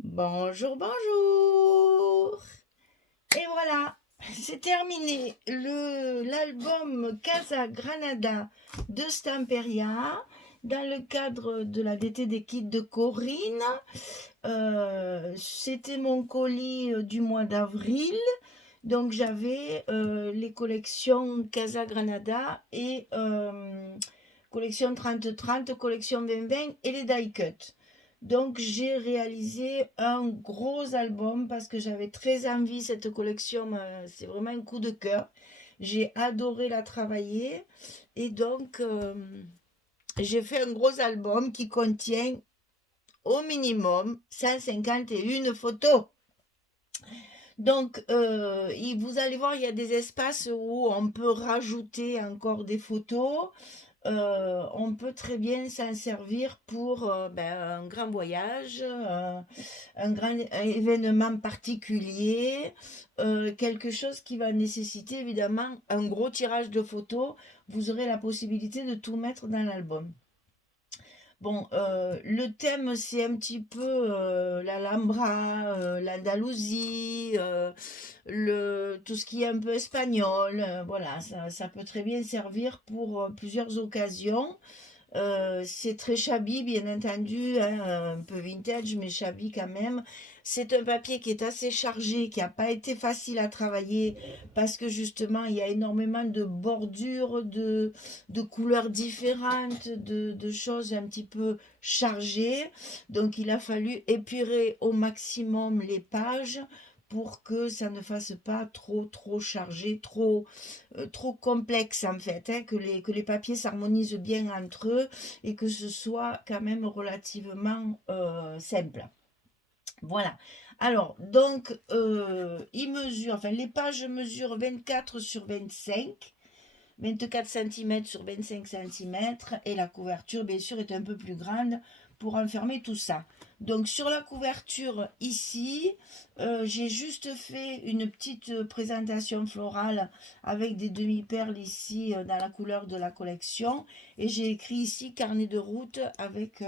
Bonjour, bonjour. Et voilà, c'est terminé l'album Casa Granada de Stamperia dans le cadre de la DT des kits de Corinne. C'était mon colis du mois d'avril. Donc j'avais les collections Casa Granada et collection 30-30, collection 20-20 et les die cut. Donc j'ai réalisé un gros album parce que j'avais très envie cette collection, c'est vraiment un coup de cœur. J'ai adoré la travailler et donc j'ai fait un gros album qui contient au minimum 151 photos. Donc, vous allez voir, il y a des espaces où on peut rajouter encore des photos. On peut très bien s'en servir pour un grand voyage, un grand événement particulier, quelque chose qui va nécessiter évidemment un gros tirage de photos. Vous aurez la possibilité de tout mettre dans l'album. Bon, le thème, c'est un petit peu l'Alhambra, l'Andalousie, tout ce qui est un peu espagnol. Voilà, ça peut très bien servir pour plusieurs occasions. C'est très shabby, bien entendu, hein, un peu vintage, mais shabby quand même. C'est un papier qui est assez chargé, qui n'a pas été facile à travailler parce que justement, il y a énormément de bordures, de couleurs différentes, de choses un petit peu chargées. Donc, il a fallu épurer au maximum les pages pour que ça ne fasse pas trop chargé, trop complexe en fait, hein, que les papiers s'harmonisent bien entre eux et que ce soit quand même relativement simple. Voilà. Alors, donc, les pages mesurent 24 sur 25, 24 cm sur 25 cm, et la couverture, bien sûr, est un peu plus grande pour enfermer tout ça. Donc, sur la couverture, ici, j'ai juste fait une petite présentation florale avec des demi-perles ici dans la couleur de la collection. Et j'ai écrit ici carnet de route avec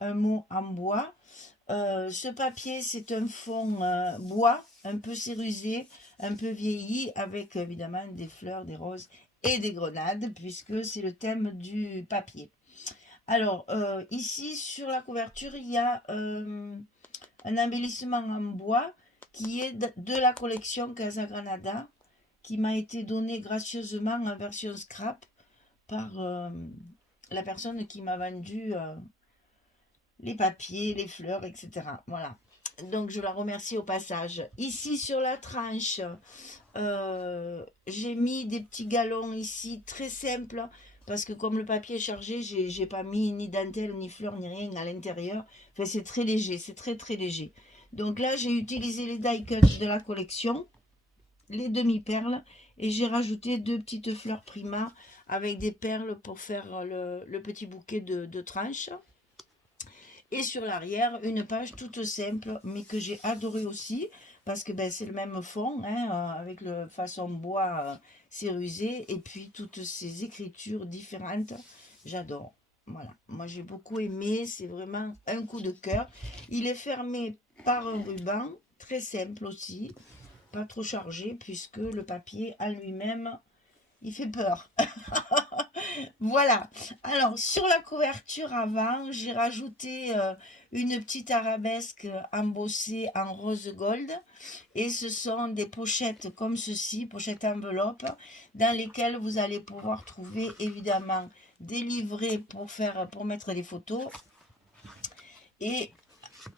un mot en bois. Ce papier, c'est un fond bois, un peu cérusé, un peu vieilli, avec évidemment des fleurs, des roses et des grenades, puisque c'est le thème du papier. Alors, ici, sur la couverture, il y a un embellissement en bois qui est de la collection Casa Granada, qui m'a été donné gracieusement en version scrap par la personne qui m'a vendu les papiers, les fleurs, etc. Voilà. Donc je la remercie au passage. Ici sur la tranche, j'ai mis des petits galons ici très simples parce que comme le papier est chargé, j'ai pas mis ni dentelle, ni fleurs, ni rien à l'intérieur. Enfin, c'est très léger, c'est très léger. Donc là, j'ai utilisé les die cuts de la collection, les demi-perles, et j'ai rajouté deux petites fleurs prima avec des perles pour faire le petit bouquet de tranches. Et sur l'arrière, une page toute simple, mais que j'ai adoré aussi, parce que c'est le même fond, hein, avec le façon bois cérusé, et puis toutes ces écritures différentes. J'adore. Voilà, moi j'ai beaucoup aimé, c'est vraiment un coup de cœur. Il est fermé par un ruban, très simple aussi, pas trop chargé, puisque le papier à lui-même, il fait peur. Voilà. Alors, sur la couverture avant, j'ai rajouté une petite arabesque embossée en rose gold. Et ce sont des pochettes comme ceci, pochettes enveloppes, dans lesquelles vous allez pouvoir trouver évidemment des livrets pour mettre les photos. Et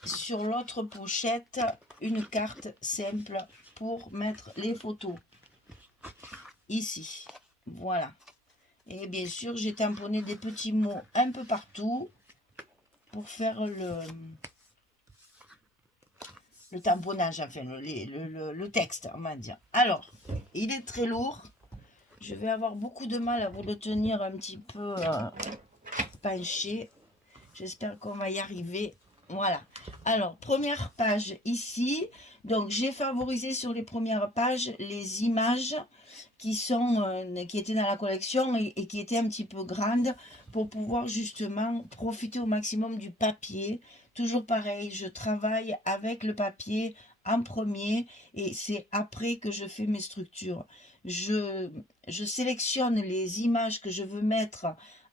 sur l'autre pochette, une carte simple pour mettre les photos. Ici. Voilà. Et bien sûr, j'ai tamponné des petits mots un peu partout pour faire le tamponnage, enfin le texte, on va dire. Alors, il est très lourd. Je vais avoir beaucoup de mal à vous le tenir un petit peu penché. J'espère qu'on va y arriver. Voilà. Alors, première page ici. Donc, j'ai favorisé sur les premières pages les images qui étaient dans la collection et qui étaient un petit peu grandes pour pouvoir justement profiter au maximum du papier toujours pareil, je travaille avec le papier en premier et c'est après que je fais mes structures. Je sélectionne les images que je veux mettre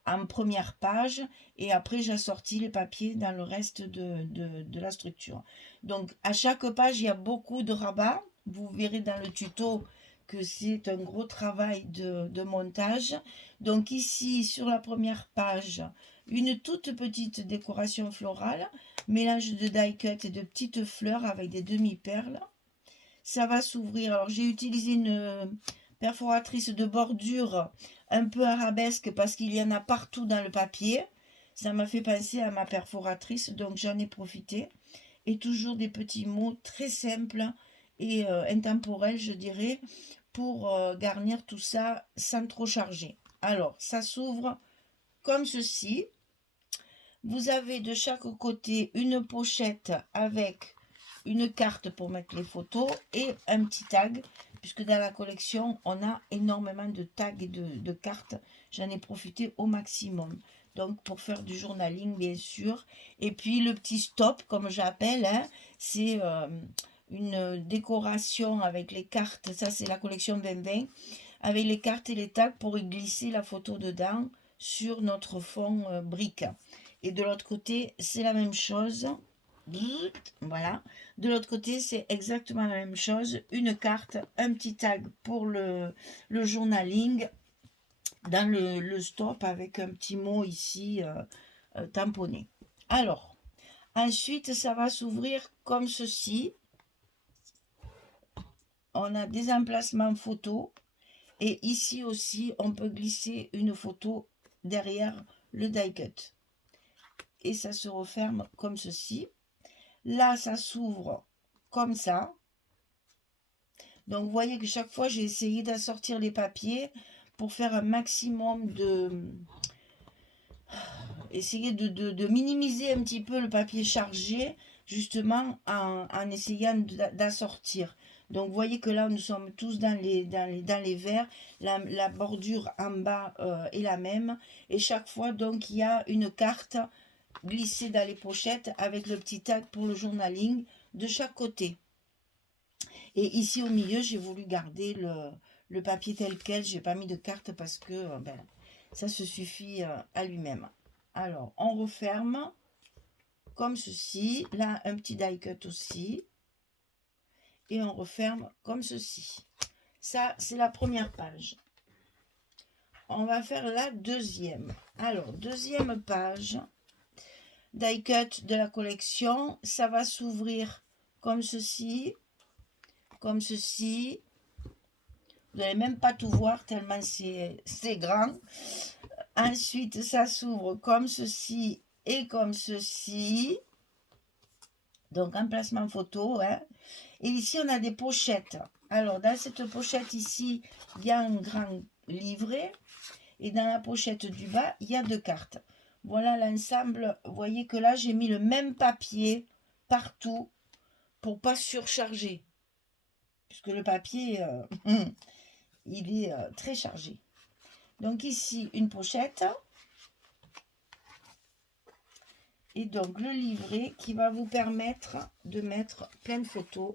en première page et après j'assortis les papiers dans le reste de la structure. Donc à chaque page, il y a beaucoup de rabats. Vous verrez dans le tuto que c'est un gros travail de montage. Donc ici, sur la première page, une toute petite décoration florale, mélange de die cut et de petites fleurs avec des demi-perles. Ça va s'ouvrir. Alors j'ai utilisé une perforatrice de bordure un peu arabesque parce qu'il y en a partout dans le papier. Ça m'a fait penser à ma perforatrice, donc j'en ai profité. Et toujours des petits mots très simples et intemporels, je dirais, pour garnir tout ça sans trop charger. Alors, ça s'ouvre comme ceci. Vous avez de chaque côté une pochette avec une carte pour mettre les photos et un petit tag, puisque dans la collection, on a énormément de tags et de cartes. J'en ai profité au maximum. Donc, pour faire du journaling, bien sûr. Et puis, le petit stop, comme j'appelle, hein, c'est une décoration avec les cartes. Ça, c'est la collection 2020. Avec les cartes et les tags pour y glisser la photo dedans sur notre fond brique. Et de l'autre côté, c'est la même chose. Voilà. De l'autre côté, c'est exactement la même chose. Une carte, un petit tag pour le journaling dans le stop avec un petit mot ici tamponné. Alors, ensuite, ça va s'ouvrir comme ceci. On a des emplacements photos. Et ici aussi, on peut glisser une photo derrière le die cut. Et ça se referme comme ceci. Là, ça s'ouvre comme ça. Donc, vous voyez que chaque fois, j'ai essayé d'assortir les papiers pour faire un maximum essayer de minimiser un petit peu le papier chargé, justement en essayant d'assortir. Donc, vous voyez que là, nous sommes tous dans les verts. La bordure en bas est la même. Et chaque fois, donc, il y a une carte glissée dans les pochettes avec le petit tag pour le journaling de chaque côté. Et ici, au milieu, j'ai voulu garder le papier tel quel. Je n'ai pas mis de carte parce que ça se suffit à lui-même. Alors, on referme comme ceci. Là, un petit die cut aussi. Et on referme comme ceci. Ça, c'est la première page. On va faire la deuxième. Alors, deuxième page. Die cut de la collection. Ça va s'ouvrir comme ceci. Comme ceci. Vous n'allez même pas tout voir tellement c'est grand. Ensuite, ça s'ouvre comme ceci et comme ceci. Donc, emplacement photo. Hein. Et ici, on a des pochettes. Alors, dans cette pochette ici, il y a un grand livret. Et dans la pochette du bas, il y a deux cartes. Voilà l'ensemble. Vous voyez que là, j'ai mis le même papier partout pour ne pas surcharger. Puisque le papier, il est très chargé. Donc ici, une pochette. Et donc, le livret qui va vous permettre de mettre plein de photos.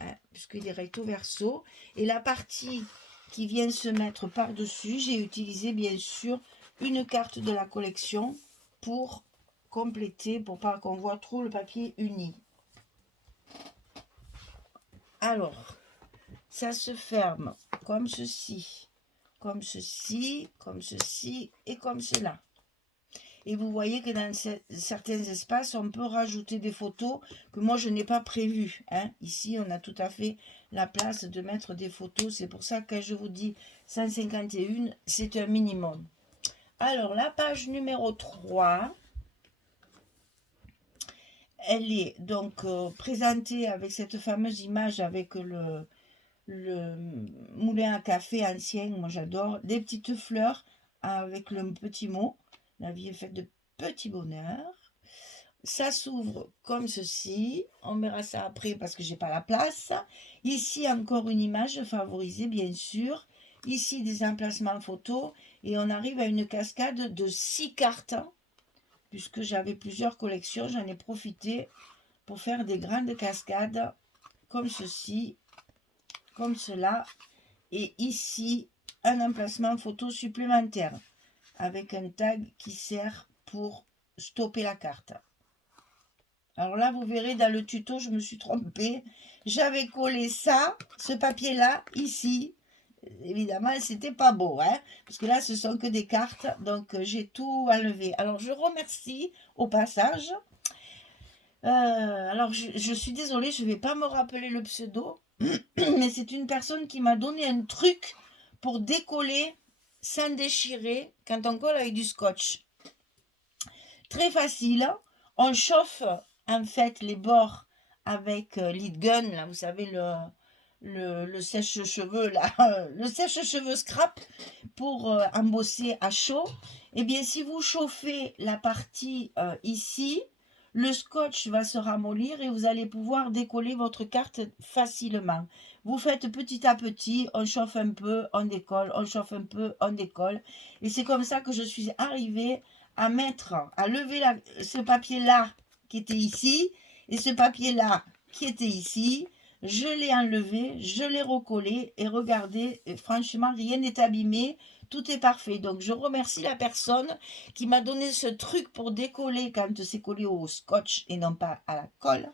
Hein, puisqu'il est recto verso. Et la partie qui vient se mettre par-dessus, j'ai utilisé bien sûr une carte de la collection pour compléter, pour pas qu'on voit trop le papier uni. Alors, ça se ferme comme ceci, comme ceci, comme ceci et comme cela. Et vous voyez que dans certains espaces, on peut rajouter des photos que moi, je n'ai pas prévues. Hein. Ici, on a tout à fait la place de mettre des photos. C'est pour ça que je vous dis 151, c'est un minimum. Alors, la page numéro 3, elle est donc présentée avec cette fameuse image avec le moulin à café ancien. Moi, j'adore. Des petites fleurs avec le petit mot. La vie est faite de petits bonheurs. Ça s'ouvre comme ceci. On verra ça après parce que j'ai pas la place. Ici, encore une image favorisée, bien sûr. Ici, des emplacements photos. Et on arrive à une cascade de 6 cartes. puisque j'avais plusieurs collections, j'en ai profité pour faire des grandes cascades comme ceci, comme cela, et ici un emplacement photo supplémentaire avec un tag qui sert pour stopper la carte. Alors là, vous verrez dans le tuto, je me suis trompée. J'avais collé ça, ce papier-là, ici. Évidemment, c'était pas beau, hein, parce que là, ce sont que des cartes, donc j'ai tout enlevé. Alors, je remercie au passage. Alors, je suis désolée, je ne vais pas me rappeler le pseudo, mais c'est une personne qui m'a donné un truc pour décoller sans déchirer quand on colle avec du scotch. Très facile, on chauffe en fait les bords avec lead gun, là, vous savez, le sèche-cheveux, là, le sèche-cheveux scrap pour embosser à chaud. Et bien, si vous chauffez la partie ici, le scotch va se ramollir et vous allez pouvoir décoller votre carte facilement. Vous faites petit à petit, on chauffe un peu, on décolle, on chauffe un peu, on décolle. Et c'est comme ça que je suis arrivée à lever ce papier-là qui était ici et ce papier-là qui était ici. Je l'ai enlevé, je l'ai recollé et regardez, franchement, rien n'est abîmé. Tout est parfait. Donc, je remercie la personne qui m'a donné ce truc pour décoller quand c'est collé au scotch et non pas à la colle.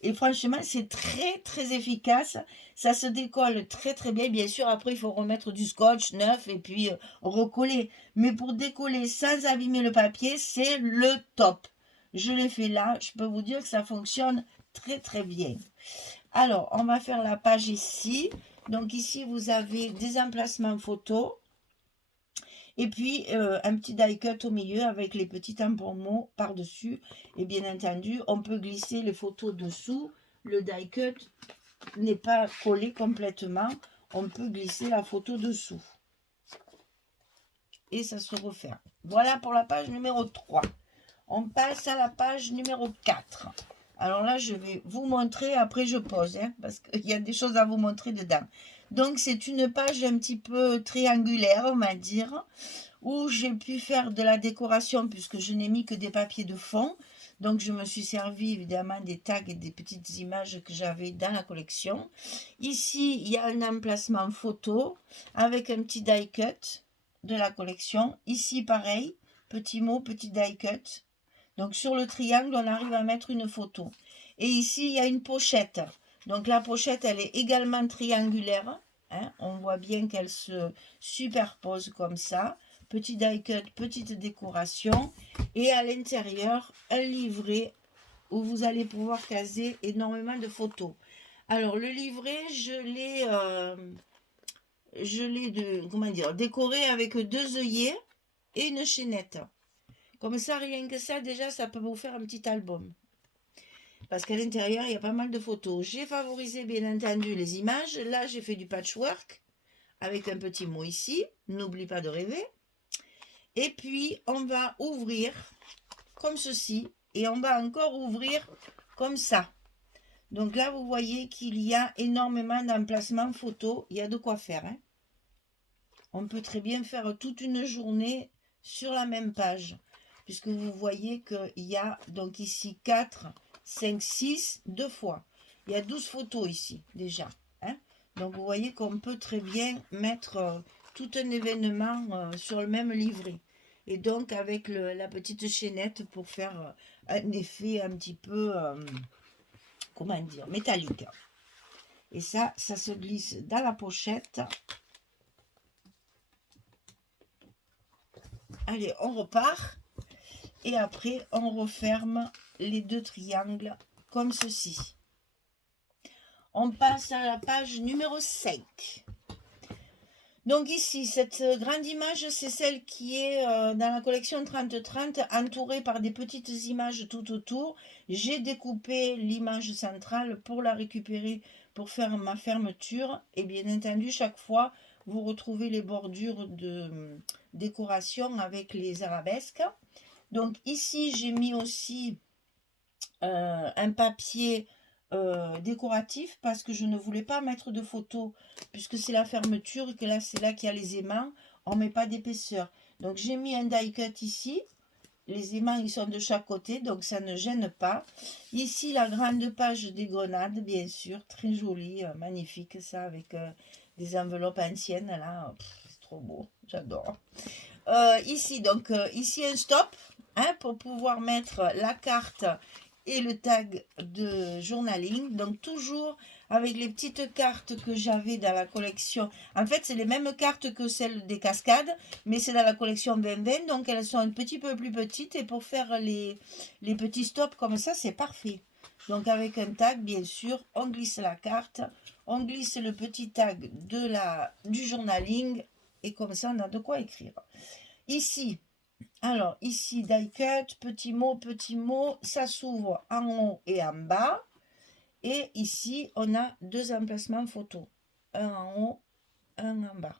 Et franchement, c'est très, très efficace. Ça se décolle très, très bien. Bien sûr, après, il faut remettre du scotch neuf et puis recoller. Mais pour décoller sans abîmer le papier, c'est le top. Je l'ai fait là. Je peux vous dire que ça fonctionne très, très bien. Alors, on va faire la page ici. Donc, ici, vous avez des emplacements photos. Et puis, un petit die cut au milieu avec les petits tampons mots par-dessus. Et bien entendu, on peut glisser les photos dessous. Le die cut n'est pas collé complètement. On peut glisser la photo dessous. Et ça se referme. Voilà pour la page numéro 3. On passe à la page numéro 4. Alors là, je vais vous montrer, après je pose, hein, parce qu'il y a des choses à vous montrer dedans. Donc, c'est une page un petit peu triangulaire, on va dire, où j'ai pu faire de la décoration, puisque je n'ai mis que des papiers de fond. Donc, je me suis servi évidemment des tags et des petites images que j'avais dans la collection. Ici, il y a un emplacement photo avec un petit die cut de la collection. Ici, pareil, petit mot, petit die cut. Donc, sur le triangle, on arrive à mettre une photo. Et ici, il y a une pochette. Donc, la pochette, elle est également triangulaire. Hein. On voit bien qu'elle se superpose comme ça. Petit die cut, petite décoration. Et à l'intérieur, un livret où vous allez pouvoir caser énormément de photos. Alors, le livret, je l'ai décoré avec 2 œillets et une chaînette. Comme ça, rien que ça, déjà, ça peut vous faire un petit album. Parce qu'à l'intérieur, il y a pas mal de photos. J'ai favorisé, bien entendu, les images. Là, j'ai fait du patchwork avec un petit mot ici. N'oublie pas de rêver. Et puis, on va ouvrir comme ceci. Et on va encore ouvrir comme ça. Donc là, vous voyez qu'il y a énormément d'emplacements photos. Il y a de quoi faire. Hein. On peut très bien faire toute une journée sur la même page. Puisque vous voyez qu'il y a donc ici 4, 5, 6, 2 fois. Il y a 12 photos ici déjà. Hein. Donc vous voyez qu'on peut très bien mettre tout un événement sur le même livret. Et donc avec la petite chaînette pour faire un effet un petit peu, comment dire, métallique. Et ça se glisse dans la pochette. Allez, on repart. Et après, on referme les 2 triangles comme ceci. On passe à la page numéro 5. Donc ici, cette grande image, c'est celle qui est dans la collection 30-30, entourée par des petites images tout autour. J'ai découpé l'image centrale pour la récupérer, pour faire ma fermeture. Et bien entendu, chaque fois, vous retrouvez les bordures de décoration avec les arabesques. Donc ici, j'ai mis aussi un papier décoratif parce que je ne voulais pas mettre de photos puisque c'est la fermeture et que là, c'est là qu'il y a les aimants. On ne met pas d'épaisseur. Donc j'ai mis un die cut ici. les aimants, ils sont de chaque côté, donc ça ne gêne pas. Ici, la grande page des grenades, bien sûr, très jolie, magnifique, ça, avec des enveloppes anciennes, là, c'est trop beau, j'adore. Ici, donc, ici, un stop, hein, pour pouvoir mettre la carte et le tag de journaling. Donc, toujours avec les petites cartes que j'avais dans la collection. En fait, c'est les mêmes cartes que celles des cascades, mais c'est dans la collection 2020, donc elles sont un petit peu plus petites. Et pour faire les petits stops comme ça, c'est parfait. Donc, avec un tag, bien sûr, on glisse la carte, on glisse le petit tag du journaling, et comme ça, on a de quoi écrire. Ici, alors ici, die cut, petit mot, ça s'ouvre en haut et en bas. Et ici, on a deux emplacements photos, un en haut, un en bas.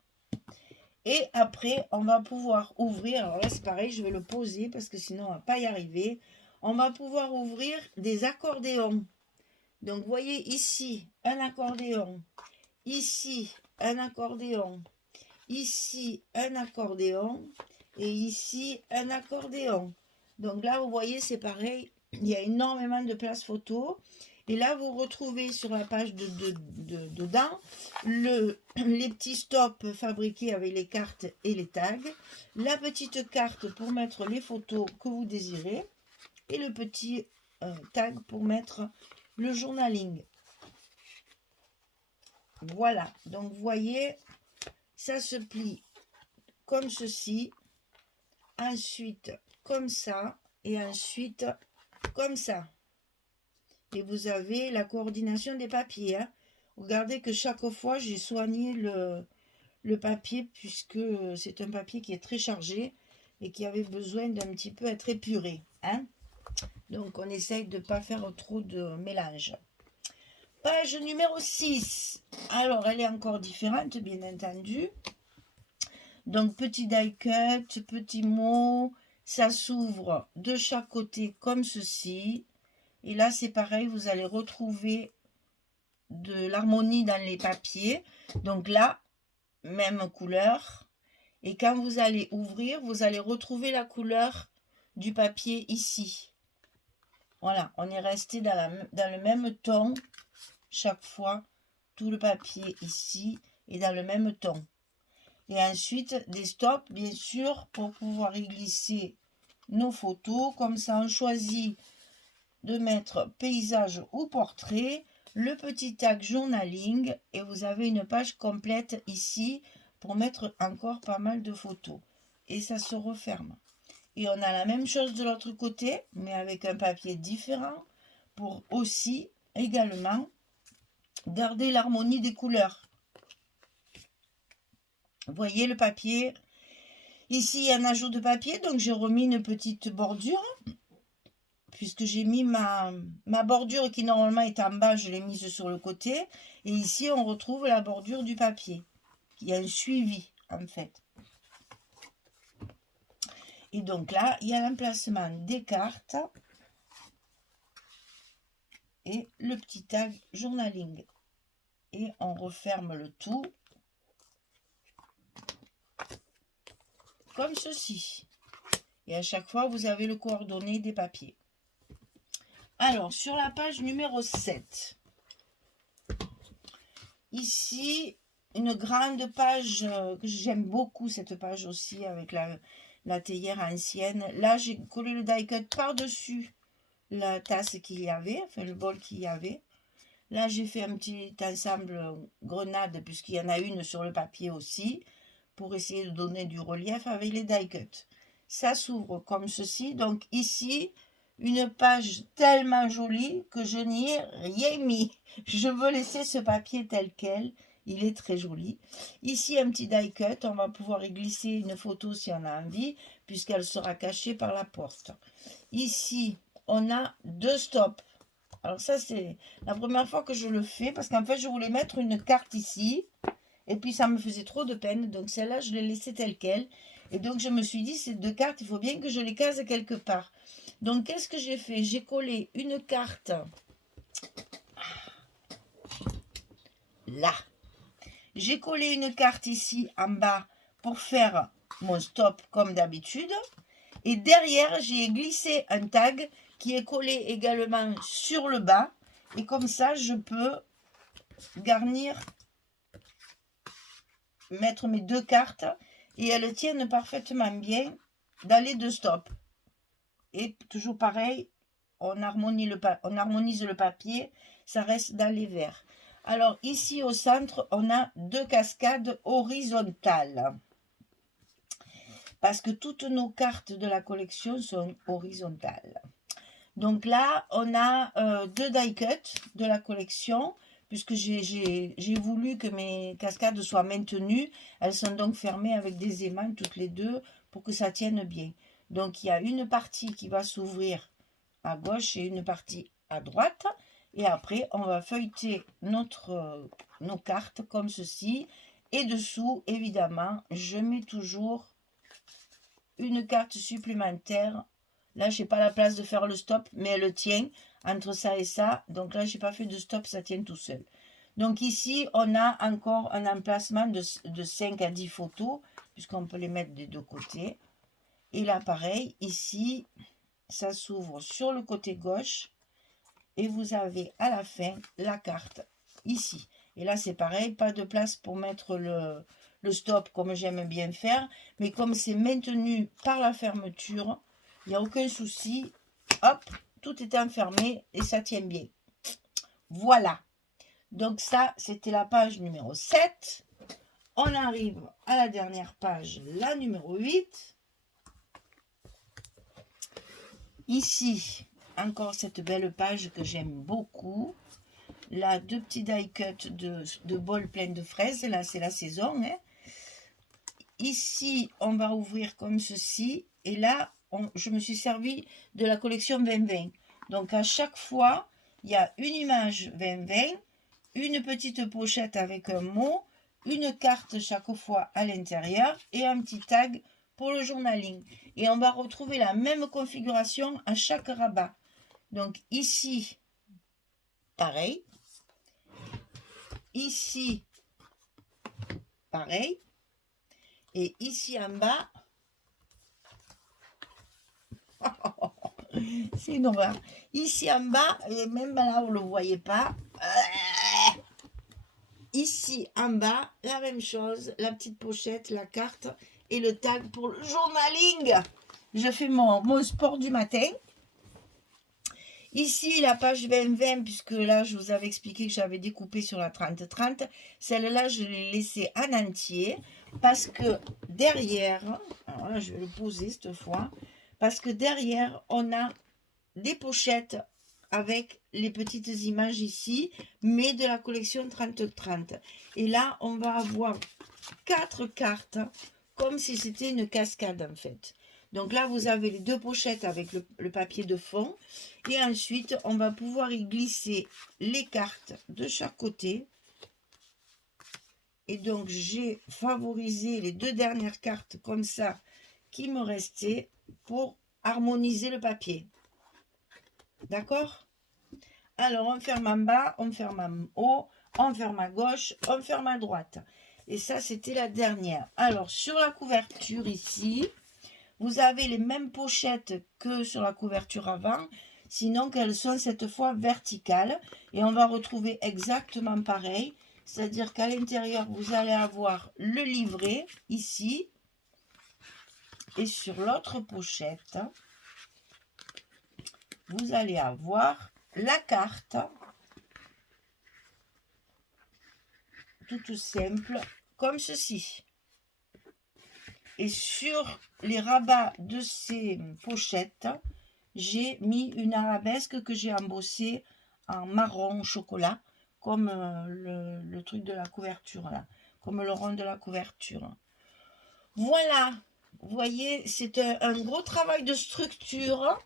Et après, on va pouvoir ouvrir, alors là c'est pareil, je vais le poser parce que sinon on ne va pas y arriver. On va pouvoir ouvrir des accordéons. Donc, vous voyez ici, un accordéon, ici, un accordéon, ici, un accordéon, et ici, un accordéon. Donc là, vous voyez, c'est pareil, il y a énormément de place photo. Et là, vous retrouvez sur la page dedans les petits stops fabriqués avec les cartes et les tags, la petite carte pour mettre les photos que vous désirez et le petit tag pour mettre le journaling. Voilà, donc vous voyez, ça se plie comme ceci, ensuite comme ça, et ensuite comme ça. Et vous avez la coordination des papiers. Hein. Regardez que chaque fois, j'ai soigné le papier, puisque c'est un papier qui est très chargé et qui avait besoin d'un petit peu être épuré. Hein. Donc, on essaye de ne pas faire trop de mélange. Page numéro 6. Alors, elle est encore différente, bien entendu. Donc, petit die cut, petit mot, ça s'ouvre de chaque côté comme ceci. Et là, c'est pareil, vous allez retrouver de l'harmonie dans les papiers. Donc là, même couleur. Et quand vous allez ouvrir, vous allez retrouver la couleur du papier ici. Voilà, on est resté dans le même ton chaque fois. Tout le papier ici est dans le même ton. Et ensuite, des stops, bien sûr, pour pouvoir y glisser nos photos. Comme ça, on choisit de mettre paysage ou portrait, le petit tag journaling, et vous avez une page complète ici pour mettre encore pas mal de photos. Et ça se referme. Et on a la même chose de l'autre côté, mais avec un papier différent, pour aussi également garder l'harmonie des couleurs. Vous voyez le papier. Ici, il y a un ajout de papier, donc j'ai remis une petite bordure. Puisque j'ai mis ma bordure qui normalement est en bas, je l'ai mise sur le côté. Et ici, on retrouve la bordure du papier. Il y a un suivi, en fait. Et donc là, il y a l'emplacement des cartes et le petit tag journaling. Et on referme le tout comme ceci. Et à chaque fois, vous avez le coordonné des papiers. Alors, sur la page numéro 7, ici, une grande page, que j'aime beaucoup cette page aussi, avec la théière ancienne. Là, j'ai collé le die cut par-dessus la tasse qu'il y avait, enfin le bol qu'il y avait. Là, j'ai fait un petit ensemble grenade, puisqu'il y en a une sur le papier aussi, pour essayer de donner du relief avec les die cut. Ça s'ouvre comme ceci. Donc ici, une page tellement jolie que je n'y ai rien mis. Je veux laisser ce papier tel quel. Il est très joli. Ici, un petit die cut. On va pouvoir y glisser une photo si on a envie, puisqu'elle sera cachée par la porte. Ici, on a deux stops. Alors ça, c'est la première fois que je le fais, parce qu'en fait, je voulais mettre une carte ici. Et puis, ça me faisait trop de peine. Donc, celle-là, je l'ai laissée telle quelle. Et donc, je me suis dit, ces deux cartes, il faut bien que je les case quelque part. Donc, qu'est-ce que j'ai fait? J'ai collé une carte là. J'ai collé une carte ici en bas pour faire mon stop comme d'habitude. Et derrière, j'ai glissé un tag qui est collé également sur le bas. Et comme ça, je peux garnir, mettre mes 2 cartes. Et elles tiennent parfaitement bien dans les 2 stops. Et toujours pareil, on harmonise le papier, ça reste dans les verres. Alors ici au centre, on a 2 cascades horizontales. Parce que toutes nos cartes de la collection sont horizontales. Donc là, on a 2 die cuts de la collection, puisque j'ai voulu que mes cascades soient maintenues. Elles sont donc fermées avec des aimants toutes les deux pour que ça tienne bien. Donc il y a une partie qui va s'ouvrir à gauche et une partie à droite. Et après, on va feuilleter nos cartes comme ceci. Et dessous, évidemment, je mets toujours une carte supplémentaire. Là, j'ai pas la place de faire le stop, mais elle tient entre ça et ça. Donc là, j'ai pas fait de stop, ça tient tout seul. Donc ici, on a encore un emplacement de 5 à 10 photos, puisqu'on peut les mettre des 2 côtés. Et là, pareil, ici, ça s'ouvre sur le côté gauche. Et vous avez à la fin la carte ici. Et là, c'est pareil, pas de place pour mettre le stop comme j'aime bien faire. Mais comme c'est maintenu par la fermeture, il n'y a aucun souci. Hop, tout est enfermé et ça tient bien. Voilà. Donc ça, c'était la page numéro 7. On arrive à la dernière page, la numéro 8. Ici, encore cette belle page que j'aime beaucoup. Là, 2 petits die cuts de bols pleins de fraises. Là, c'est la saison. Hein. Ici, on va ouvrir comme ceci. Et là, je me suis servi de la collection 2020. Donc, à chaque fois, il y a une image 2020, une petite pochette avec un mot, une carte chaque fois à l'intérieur et un petit tag pour le journaling. Et on va retrouver la même configuration à chaque rabat. Donc, ici, pareil. Ici, pareil. Et ici en bas, c'est une horreur. Ici en bas, et même là, vous ne le voyez pas. Ici en bas, la même chose. La petite pochette, la carte et le tag pour le journaling. Je fais mon sport du matin. Ici, la page 20-20, puisque là, je vous avais expliqué que j'avais découpé sur la 30-30. Celle-là, je l'ai laissée en entier parce que derrière, alors là, je vais le poser cette fois, parce que derrière, on a des pochettes avec les petites images ici, mais de la collection 30-30. Et là, on va avoir 4 cartes, comme si c'était une cascade en fait. Donc là, vous avez les 2 pochettes avec le papier de fond. Et ensuite, on va pouvoir y glisser les cartes de chaque côté. Et donc, j'ai favorisé les 2 dernières cartes comme ça qui me restaient pour harmoniser le papier. D'accord? Alors, on ferme en bas, on ferme en haut, on ferme à gauche, on ferme à droite. Et ça, c'était la dernière. Alors, sur la couverture ici, vous avez les mêmes pochettes que sur la couverture avant, sinon qu'elles sont cette fois verticales. Et on va retrouver exactement pareil. C'est-à-dire qu'à l'intérieur, vous allez avoir le livret ici. Et sur l'autre pochette, vous allez avoir la carte. Toute simple, comme ceci. Et sur les rabats de ces pochettes, j'ai mis une arabesque que j'ai embossée en marron chocolat, comme le truc de la couverture, là, comme le rond de la couverture. Voilà, vous voyez, c'est un gros travail de structure,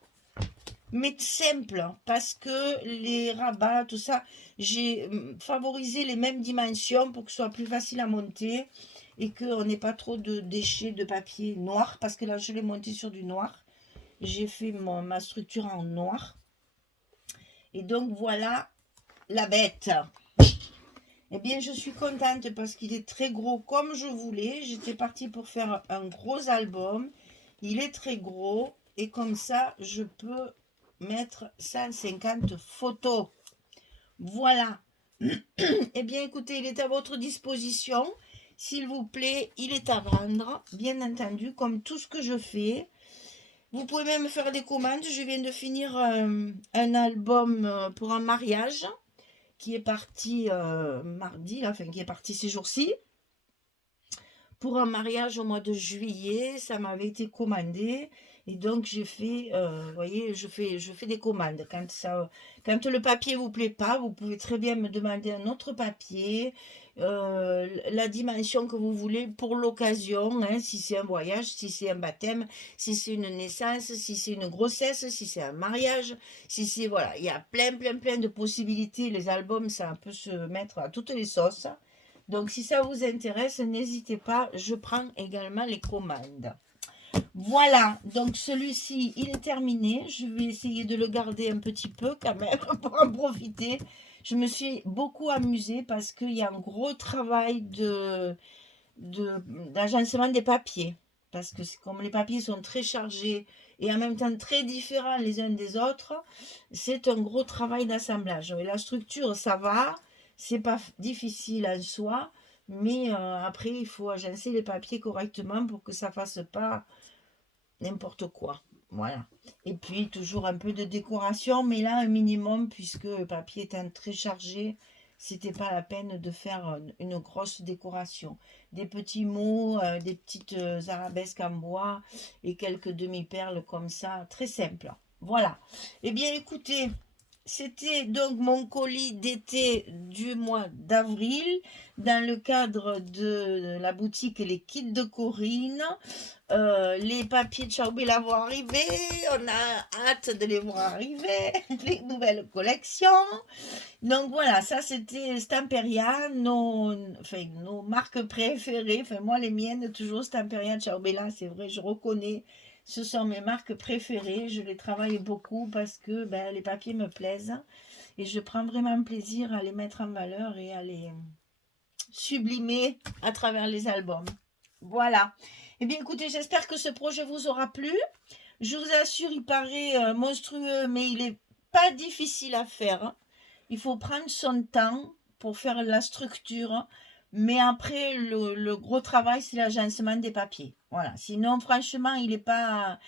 mais simple, parce que les rabats, tout ça, j'ai favorisé les mêmes dimensions pour que ce soit plus facile à monter et qu'on n'ait pas trop de déchets de papier noir, parce que là, je l'ai monté sur du noir. J'ai fait ma structure en noir. Et donc, voilà la bête. Eh bien, je suis contente parce qu'il est très gros comme je voulais. J'étais partie pour faire un gros album. Il est très gros et comme ça, je peux mettre 150 photos. Voilà. Eh bien, écoutez, il est à votre disposition. S'il vous plaît, il est à vendre, bien entendu, comme tout ce que je fais. Vous pouvez même faire des commandes. Je viens de finir un album pour un mariage qui est parti mardi, enfin qui est parti ces jours-ci. Pour un mariage au mois de juillet, ça m'avait été commandé. Et donc, j'ai fait, vous voyez, je fais des commandes. Quand le papier vous plaît pas, vous pouvez très bien me demander un autre papier, la dimension que vous voulez pour l'occasion, hein, si c'est un voyage, si c'est un baptême, si c'est une naissance, si c'est une grossesse, si c'est un mariage, si c'est, voilà, il y a plein de possibilités. Les albums, ça peut se mettre à toutes les sauces. Donc, si ça vous intéresse, n'hésitez pas, je prends également les commandes. Voilà, donc celui-ci, il est terminé. Je vais essayer de le garder un petit peu quand même pour en profiter. Je me suis beaucoup amusée parce qu'il y a un gros travail d'agencement des papiers. Parce que comme les papiers sont très chargés et en même temps très différents les uns des autres, c'est un gros travail d'assemblage. Et la structure, ça va, c'est pas difficile en soi, mais après, il faut agencer les papiers correctement pour que ça fasse pas n'importe quoi. Voilà. Et puis, toujours un peu de décoration, mais là, un minimum, puisque le papier étant très chargé, c'était pas la peine de faire une grosse décoration. Des petits mots, des petites arabesques en bois et quelques demi-perles comme ça, très simple. Voilà. Eh bien, écoutez, c'était donc mon colis d'été du mois d'avril dans le cadre de la boutique Les Kits de Corinne. Les papiers de Chaubela vont arriver, on a hâte de les voir arriver, les nouvelles collections. Donc voilà, ça c'était Stamperia, nos marques préférées, enfin moi les miennes, toujours Stamperia, Chaubela, c'est vrai, je reconnais, ce sont mes marques préférées, je les travaille beaucoup parce que les papiers me plaisent et je prends vraiment plaisir à les mettre en valeur et à les sublimer à travers les albums. Voilà. Eh bien, écoutez, j'espère que ce projet vous aura plu. Je vous assure, il paraît monstrueux, mais il n'est pas difficile à faire. Il faut prendre son temps pour faire la structure. Mais après, le gros travail, c'est l'agencement des papiers. Voilà. Sinon, franchement, il est pas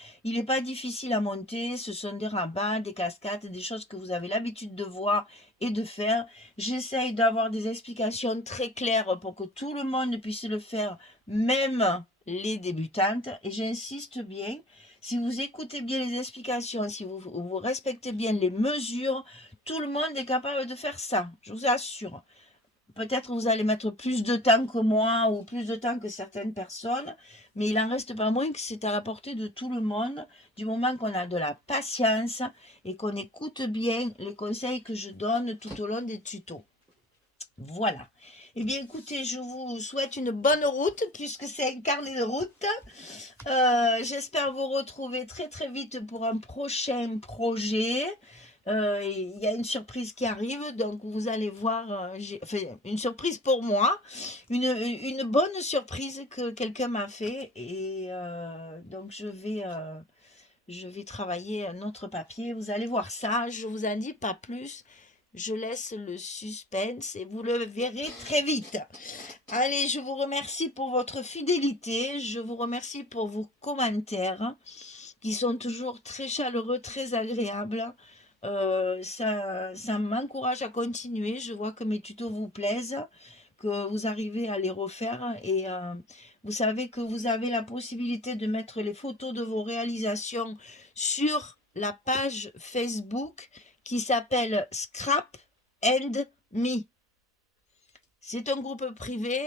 difficile à monter. Ce sont des rabats, des cascades, des choses que vous avez l'habitude de voir et de faire. J'essaye d'avoir des explications très claires pour que tout le monde puisse le faire, même les débutantes. Et j'insiste bien, si vous écoutez bien les explications, si vous respectez bien les mesures, tout le monde est capable de faire ça, je vous assure. Peut-être vous allez mettre plus de temps que moi ou plus de temps que certaines personnes, mais il n'en reste pas moins que c'est à la portée de tout le monde, du moment qu'on a de la patience et qu'on écoute bien les conseils que je donne tout au long des tutos. Voilà. Eh bien, écoutez, je vous souhaite une bonne route puisque c'est un carnet de route. J'espère vous retrouver très très vite pour un prochain projet. Il y a une surprise qui arrive, donc vous allez voir, enfin, une surprise pour moi, une bonne surprise que quelqu'un m'a fait et donc je vais travailler un autre papier. Vous allez voir ça, je vous en dis pas plus. Je laisse le suspense et vous le verrez très vite. Allez, je vous remercie pour votre fidélité. Je vous remercie pour vos commentaires qui sont toujours très chaleureux, très agréables. Ça m'encourage à continuer. Je vois que mes tutos vous plaisent, que vous arrivez à les refaire et vous savez que vous avez la possibilité de mettre les photos de vos réalisations sur la page Facebook qui s'appelle Scrap and Me. C'est un groupe privé.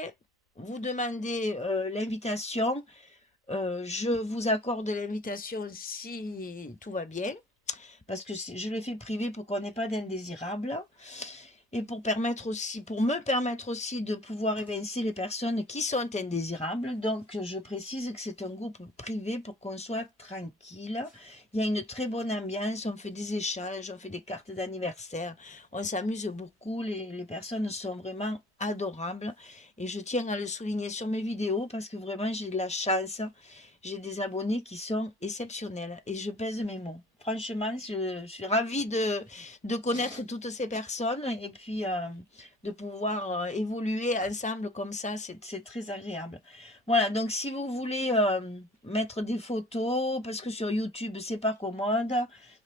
Vous demandez l'invitation. Je vous accorde l'invitation si tout va bien. Parce que je le fais privé pour qu'on n'ait pas d'indésirables. Et pour me permettre aussi de pouvoir évincer les personnes qui sont indésirables. Donc, je précise que c'est un groupe privé pour qu'on soit tranquille. Il y a une très bonne ambiance, on fait des échanges, on fait des cartes d'anniversaire, on s'amuse beaucoup, les personnes sont vraiment adorables. Et je tiens à le souligner sur mes vidéos parce que vraiment j'ai de la chance. j'ai des abonnés qui sont exceptionnels et je pèse mes mots. Franchement, je suis ravie de connaître toutes ces personnes et puis de pouvoir évoluer ensemble comme ça, c'est très agréable. Voilà, donc si vous voulez mettre des photos, parce que sur YouTube, c'est pas commode,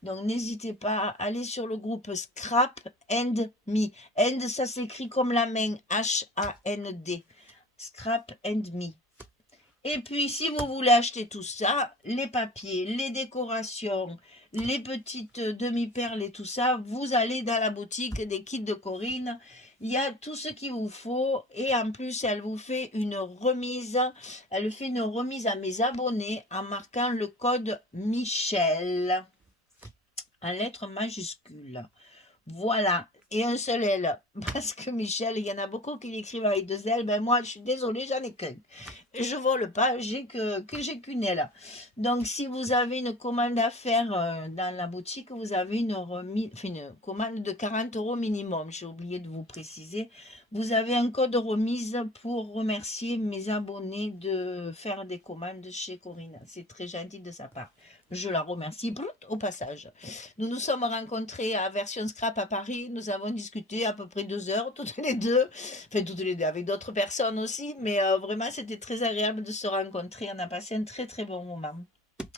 donc n'hésitez pas à aller sur le groupe Scrap and Me. And, ça s'écrit comme la main, H-A-N-D. Scrap and Me. Et puis, si vous voulez acheter tout ça, les papiers, les décorations, les petites demi-perles et tout ça, vous allez dans la boutique des kits de Corinne. Il y a tout ce qu'il vous faut et en plus, elle vous fait une remise. Elle fait une remise à mes abonnés en marquant le code Michel en lettres majuscules. Voilà, et un seul L. Parce que Michel, il y en a beaucoup qui l'écrivent avec deux L. Ben moi, je suis désolée, j'en ai qu'un. Je vole pas, j'ai qu'une L. Donc, si vous avez une commande à faire dans la boutique, vous avez une commande de 40 € minimum. J'ai oublié de vous préciser. Vous avez un code remise pour remercier mes abonnés de faire des commandes chez Corinne. C'est très gentil de sa part. Je la remercie au passage. Nous nous sommes rencontrés à Version Scrap à Paris. Nous avons discuté à peu près 2 heures, toutes les deux. Enfin, toutes les deux, avec d'autres personnes aussi. Mais vraiment, c'était très agréable de se rencontrer. On a passé un très très bon moment.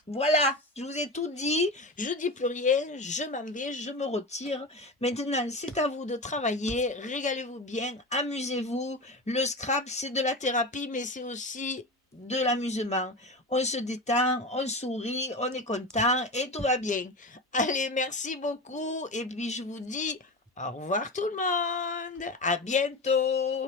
Voilà, je vous ai tout dit. Je dis plus rien. Je m'en vais, je me retire. Maintenant, c'est à vous de travailler. Régalez-vous bien, amusez-vous. Le scrap, c'est de la thérapie, mais c'est aussi de l'amusement. On se détend, on sourit, on est content et tout va bien. Allez, merci beaucoup et puis je vous dis au revoir tout le monde. À bientôt.